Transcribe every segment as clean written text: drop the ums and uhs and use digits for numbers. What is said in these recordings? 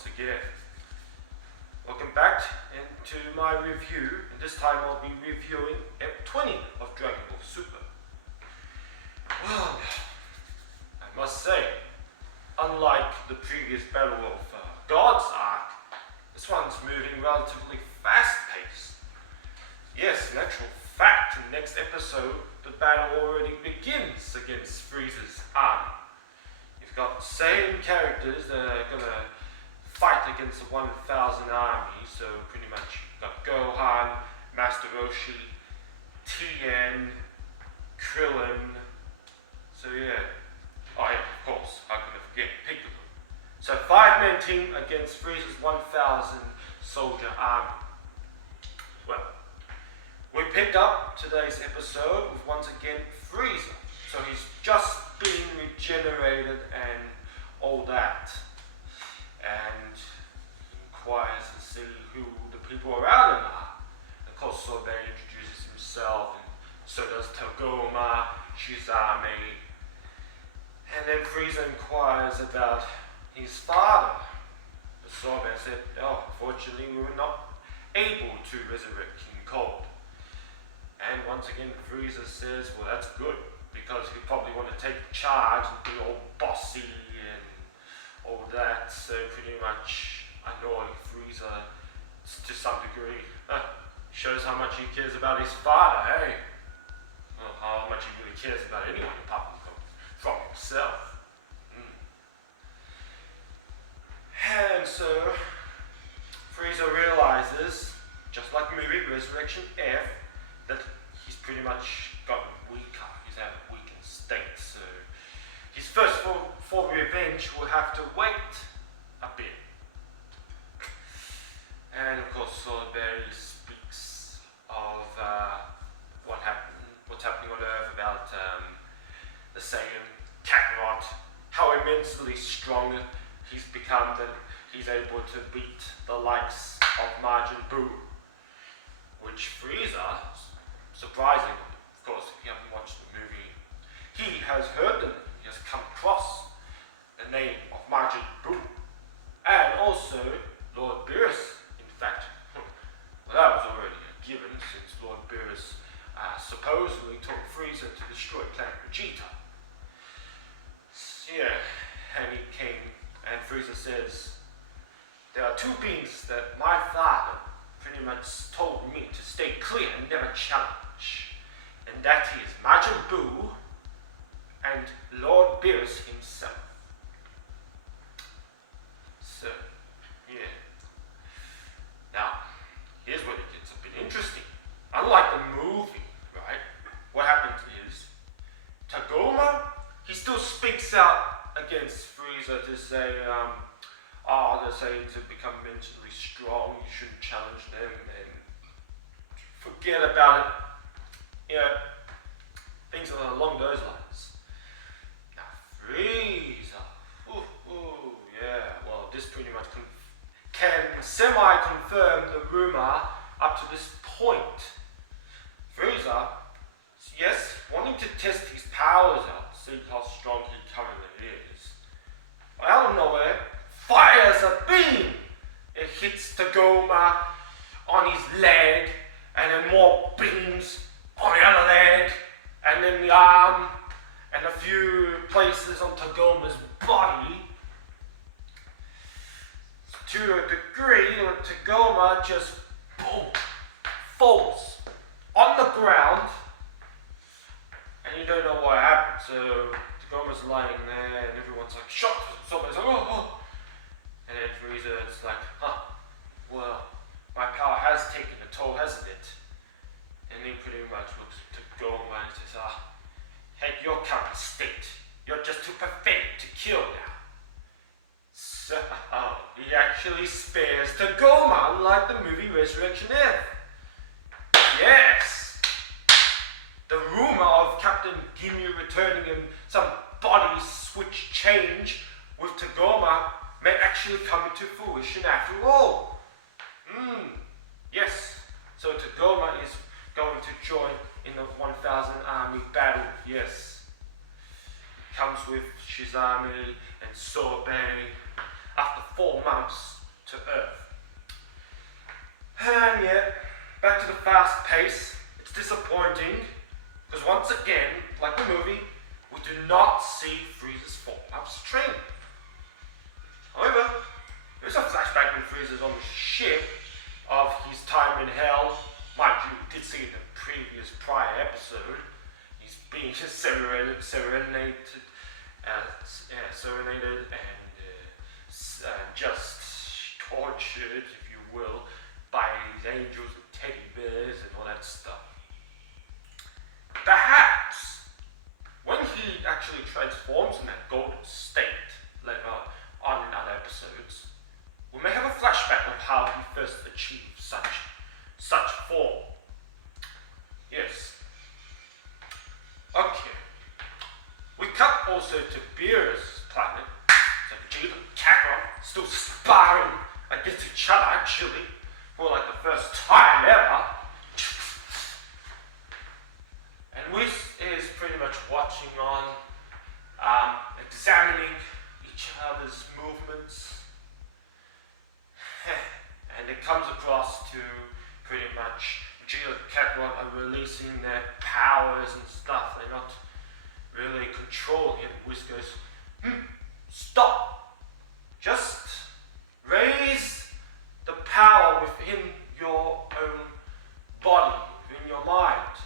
once again. Welcome back into my review, and this time I'll be reviewing Ep 20 of Dragon Ball Super. Well, I must say, unlike the previous Battle of Gods arc, this one's moving relatively fast-paced. Yes, in actual fact, in the next episode, the battle already begins against Frieza's army. You've got the same characters that are gonna fight against the 1,000 army, so pretty much you've got Gohan, Master Roshi, Tien, Krillin, so yeah. Oh yeah, of course, how could I forget Piccolo? So 5-man team against Frieza's 1,000 soldier army. Well, we picked up today's episode with once again Frieza. So he's just been regenerated and all that. And he inquires to see who the people around him are. Of course, Sorbet introduces himself, and so does Togoma, Shizame. And then Frieza inquires about his father. But Sorbet said, oh, unfortunately we were not able to resurrect King Cold. And once again Frieza says, well, that's good, because he'll probably want to take charge and be all bossy and all that, so pretty much annoy Frieza to some degree. Shows how much he cares about his father, hey? Well, how much he really cares about anyone apart from himself. And so Frieza realizes, just like the movie Resurrection F, that he's pretty much gotten weaker. He's at a weakened state, so his first for revenge will have to wait a bit. And of course, Sorbet speaks of what's happening on Earth about the Saiyan Kakarot, how immensely strong he's become, that he's able to beat the likes of Majin Buu, which Frieza, surprisingly, of course, if you haven't watched the movie, he has heard them. He has come across the name of Majin Buu, and also Lord Beerus. In fact, well, that was already a given, since Lord Beerus supposedly told Frieza to destroy Clan Vegeta. So, yeah, and he came, and Frieza says, there are two beings that my father pretty much told me to stay clear and never challenge. And that is Majin Buu and Lord Beerus himself. So, yeah. Now, here's where it gets a bit interesting. Unlike the movie, right, what happens is, Togoma, he still speaks out against Frieza to say, they're saying to become mentally strong, you shouldn't challenge them, and forget about it. You know, things along those lines. Now, Frieza, yeah, well, this pretty much can semi-confirm the rumor up to this point. Frieza, yes, wanting to test his powers out, see how strong he currently is. Out of nowhere, fires a beam! It hits Togoma on his leg, and then more beams on the other leg, and then the arm, and a few places on Togoma's body. To a degree that Togoma just boom, falls on the ground, and you don't know what happened. So Togoma's lying there, and everyone's like shocked. Somebody's like, oh. And then Frieza's like, well, my power has taken a toll, hasn't it? And he pretty much looks at Togoma and says, hey, your current state, you're just too pathetic to kill now. So, he actually spares Togoma, unlike the movie Resurrection F. Yes! The rumor of Captain Ginyu returning in some body switch change with Togoma may actually come into fruition after all. Yes, so Togoma is going to join in the 1,000 army battle, yes. Comes with Shizame and Sorbet. After 4 months, to Earth. And yet, back to the fast pace, it's disappointing because once again, like the movie, we do not see Frieza's fall out of training. However, there's a flashback when Frieza's on the ship of his time in hell. Mind you, we did see in the previous prior episode, he's being serenaded and just tortured, if you will, by these angels and teddy bears and all that stuff. Perhaps when he actually transforms in that golden state later on in other episodes, we may have a flashback of how he first achieved such form. Yes. Okay. We cut also to Beerus' planet. So Vegeta and Kakarot still sparring against each other actually for like the first time ever. And Whis is pretty much watching on, examining each other's movements. And it comes across to pretty much Vegeta and Kakarot are releasing their powers and stuff. They're not really controlling it. Whis goes, stop! Just raise the power within your own body, within your mind.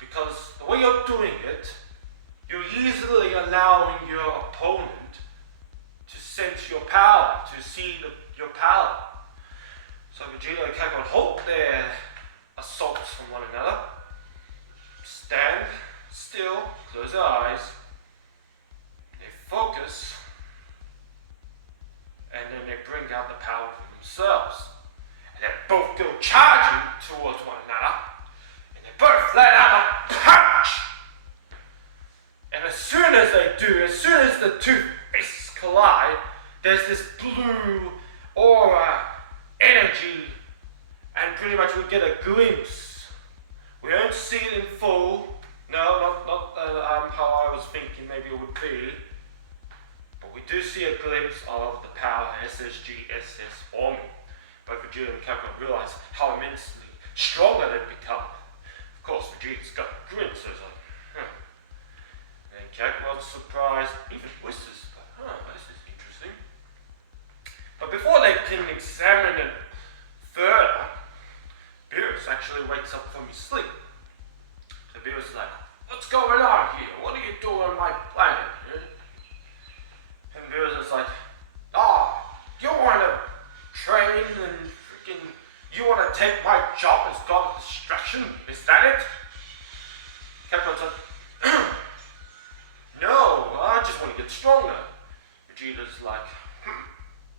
Because the way you're doing it, you're easily allowing your opponent to sense your power, to see your power. So Vegeta and Kakarot hold their assaults from one another, stand still, close their eyes, they focus, and then they bring out the power for themselves. And they both go charging towards one another, and they both let out a punch! And as soon as they do, as soon as the two fists collide, there's this blue aura, energy, and pretty much we get a glimpse. We don't see it in full. No, not how I was thinking maybe it would be. But we do see a glimpse of the power SSG SS forming. Both Vegeta and Kakarot realize how immensely stronger they've become. Of course, Vegeta's got a grin, so it's like, And Kakarot's surprised, even Whis is like, this is interesting. But before they can examine it further, Beerus actually wakes up from his sleep. So Beerus is like, what's going on here? What are you doing on my planet? And Beerus is like, you want to train and freaking, you want to take my job as God of Destruction? Is that it? Kakarot's like, no, I just want to get stronger. Vegeta's like,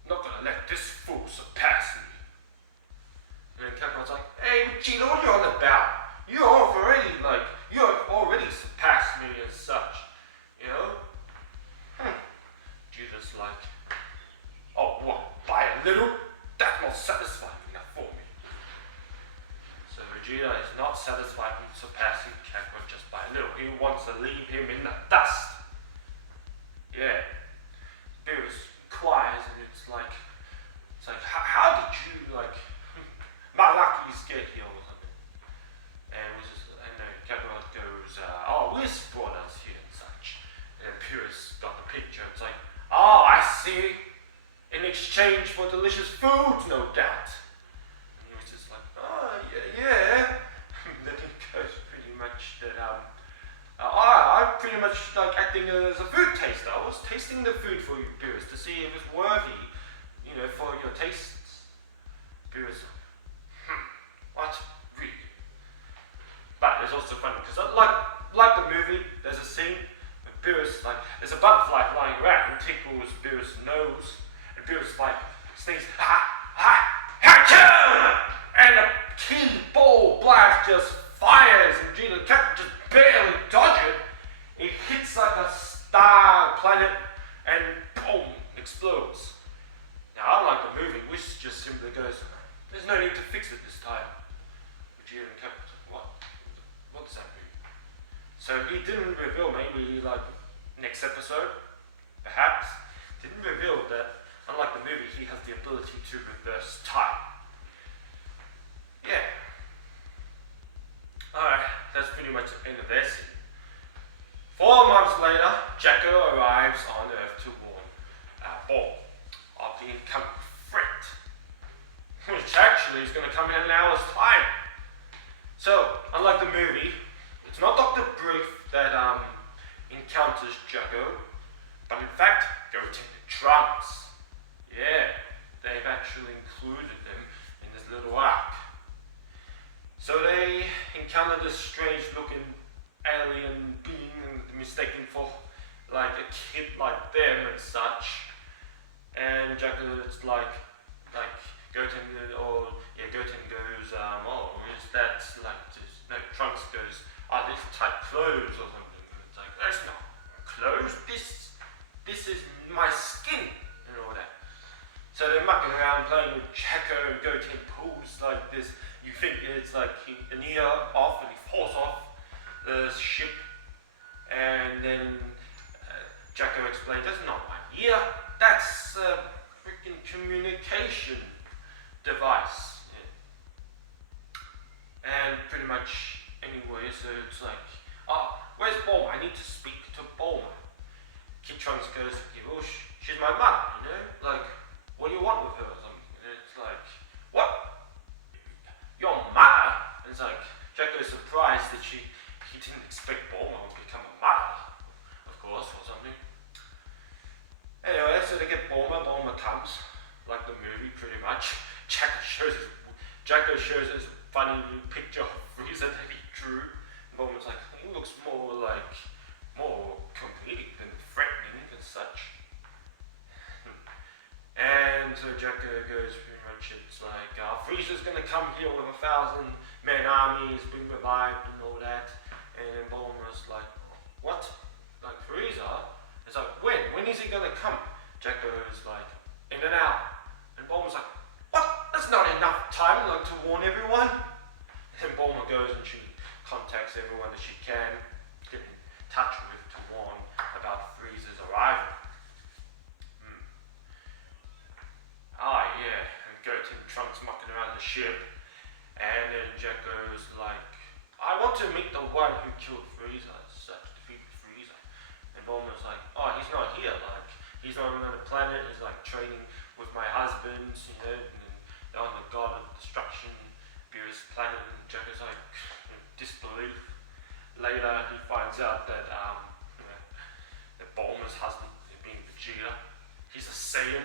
not gonna let this fool surpass me. And then Kakarot's like, hey Vegeta, what are you on about? You have already surpassed me as such, you know? Vegeta's like, oh what, by a little? That's not satisfying enough for me. So Vegeta is not satisfied with surpassing Kakarot just by a little. He wants to leave him in the dust. Yeah. Beerus inquires and it's like, how did you Malaki's get here or something? And then Kakarot goes, Whis brought us here and such. And Beerus got the picture. It's like, I see. In exchange for delicious food, no doubt. And Whis is like, yeah. Then he goes pretty much that, I'm pretty much like acting as a food taster. I was tasting the food for you, Beerus, to see if it's worthy, for your tastes. Beerus, what? Really? But it's also funny because like the movie, there's a scene where Beerus, there's a butterfly flying around and tickles Beerus' nose, and Beerus sneezes, and a key ball blast just fires, and Vegeta can't just barely dodge it. It hits like a star planet and boom, explodes. Now, unlike the movie, Whis just simply goes, there's no need to fix it this time. Vegeta and Kakarot, what does that mean? So he didn't reveal, maybe next episode, perhaps, didn't reveal that, unlike the movie, he has the ability ability to reverse time. Yeah. Alright, that's pretty much the end of their scene. 4 months later, Jacko arrives on Earth to warn Ball of the incoming threat, which actually is going to come in an hour's time. So, unlike the movie, it's not Dr. Brief that encounters Jacko, but in fact, Goten and Trunks. Yeah, they've actually included them in this little arc. So they encounter this strange-looking alien being mistaken for like a kid like them and such. And Jacko is like Goten goes, oh, is that like just, no, Trunks goes, oh, this tight clothes or something. And it's like, that's not clothes, this is my skin and all that. So they're mucking around playing with Jacko, and Goten pulls like this. You think it's like an ear off and he falls off the ship, and then Jacko explains, that's not my ear, that's a freaking communication device. Yeah. And pretty much anyway, so it's like, oh, where's Bulma? I need to speak to Bulma. Kid Trunks goes, yeah, well, she's my mother, you know, like, what do you want with her or something? And it's like, what? Your mother? And it's like, Jacko is surprised that he didn't expect Bulma would become a mother, of course, or something. Anyway, so they get Bulma comes, like the movie pretty much. Jacko shows us a funny new picture of Frieza that he drew. Bulma's like, he looks more comedic than threatening and such. And so Jacko goes pretty much, it's like, Frieza's gonna come here with 1,000-man armies, been revived and all that. And then Bulma's like, what? Like Frieza? It's like, when is he gonna come? Jacko's like, in an hour. And Bulma's like, what? That's not enough time, like, to warn everyone. And Bulma goes and she contacts everyone that she can get in touch with to warn about Frieza's arrival. Yeah, and Goten and Trunks mucking around the ship, and then Jacko's like, I want to meet the one who killed Frieza, defeated Frieza. And Bulma's like, oh, he's not here, like, he's on another planet, he's like training with my husband, you know, and they're on the god of destruction, Beerus planet, and Jacko's like, disbelief. Later, he finds out that, that Bulma's husband, being Vegeta, he's a Saiyan.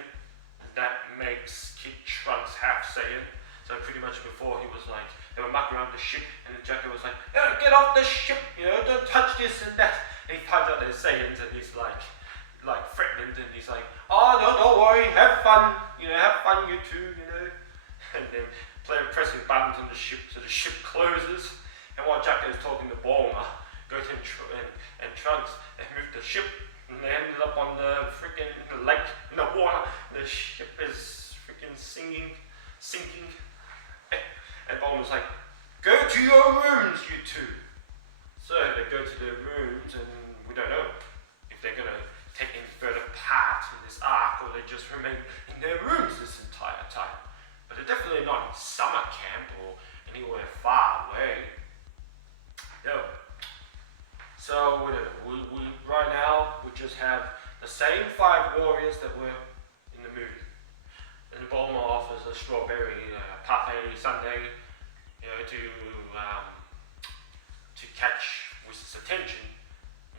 That makes Kid Trunks half Saiyan. So pretty much before he was like, they were mucking around the ship, and then Jacko was like, oh, get off the ship, you know, don't touch this and that. And he finds out they're Saiyans, and he's like threatening, and he's like, oh, no, don't worry, have fun, you know, have fun you too, you know. And then pressing buttons on the ship, so the ship closes. And while Jacko is talking to Bulma, Goten and Trunks, they moved the ship. And they ended up on the freaking lake in the water. The ship is freaking sinking. And Bulma's like, go to your rooms, you two. So they go to their rooms, and we don't know if they're going to take any further part in this arc, or they just remain in their rooms this entire time. But they're definitely not in summer camp or anywhere far away. No. So we right now we just have the same 5 warriors that were in the movie. And Bulma offers a strawberry parfait sundae, you know, to catch Whis' attention.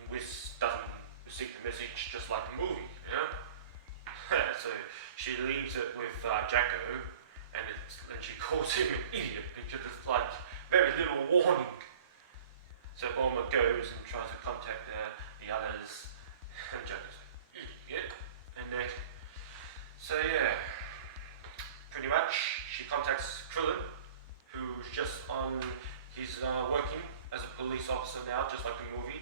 And Whis doesn't receive the message just like the movie, you know. So she leaves it with Jacko, and she calls him an idiot because it's like very little warning. So Bulma goes and tries to contact the others, and Jacko's like, idiot. And then, so yeah, pretty much she contacts Krillin, who's just he's working as a police officer now, just like the movie.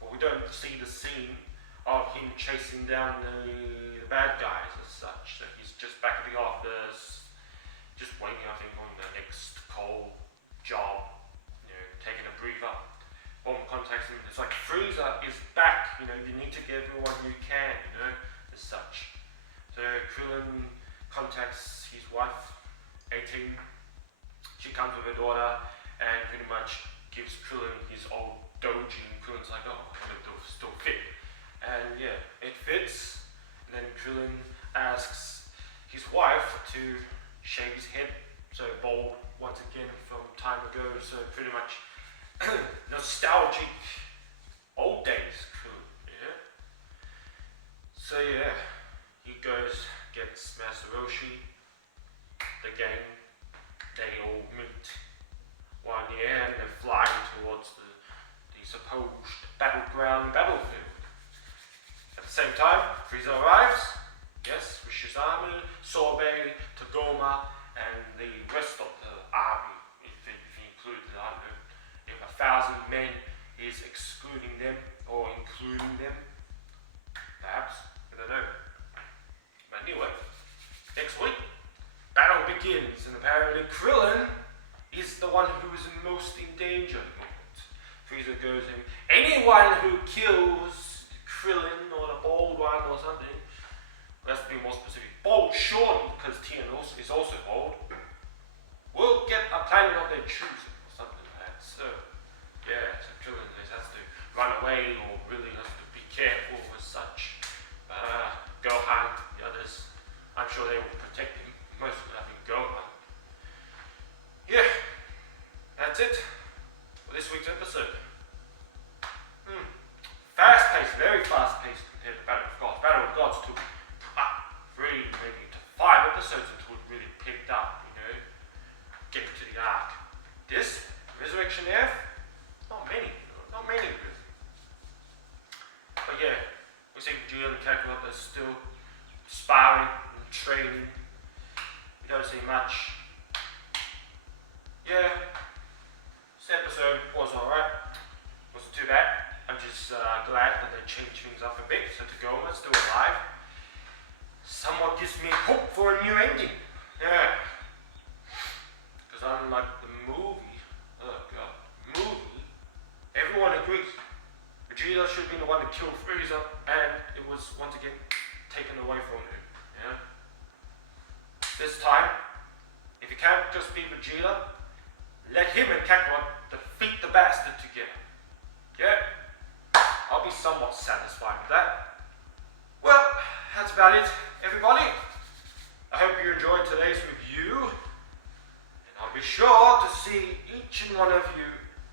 But we don't see the scene of him chasing down the bad guys as such. So he's just back at the office, just waiting, I think, on the next call job, you know, taking a breather. Bulma contacts him, and it's like, Frieza is back, you know, you need to get everyone you can, you know, as such. So Krillin contacts his wife, 18. She comes with her daughter and pretty much gives Krillin his old doji. And Krillin's like, oh, it'll still fit. And yeah, it fits. And then Krillin asks his wife to shave his head so bald once again from time ago. So pretty much nostalgic old days Krillin, yeah. So yeah, he goes, gets Master Roshi, the gang. They all meet one year and they're flying towards the supposed battlefield. At the same time, Frieza arrives, yes, with Shizami, Sorbet, Tagoma, and the rest of the army, if you include, I don't know, if 1,000 men is excluding them or including them, perhaps, I don't know. But anyway, next week, battle begins, and apparently Krillin is the one who is most in danger at the moment. Frieza goes in, anyone who kills Krillin or the bald one or something, let's be more specific, bald Shorty, because Tien is also bald, will get a planet of their choosing or something like that. So, yeah, so Krillin has to run away or really has to be careful as such. Gohan, the others, I'm sure they will protect him. Mostly, I think, Gohan. Yeah, that's it for this week's episode. Fast-paced, very fast-paced compared to Battle of Gods. Battle of Gods took 3, maybe to 5 episodes until it really picked up, you know, get to the arc. This, Resurrection F, not many really. But yeah, we see Vegeta and Kakarot are still sparring and training. We don't see much. Yeah, this episode was alright. Wasn't too bad. I'm just glad that they changed things up a bit. So Tagoma's still alive. Somewhat gives me hope for a new ending. Yeah. Because unlike the movie, everyone agrees Vegeta should be the one to kill Frieza, and it was once again taken away from him. Yeah. This time, if you can't just be Vegeta, let him and Kakarot defeat the bastard together. Yeah, I'll be somewhat satisfied with that. Well, that's about it, everybody. I hope you enjoyed today's review, and I'll be sure to see each and one of you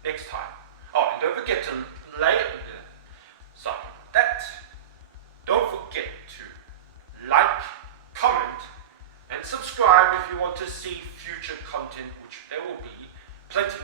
next time. Oh, and don't forget to Don't forget to like, comment, and subscribe if you want to see future content, which there will be plenty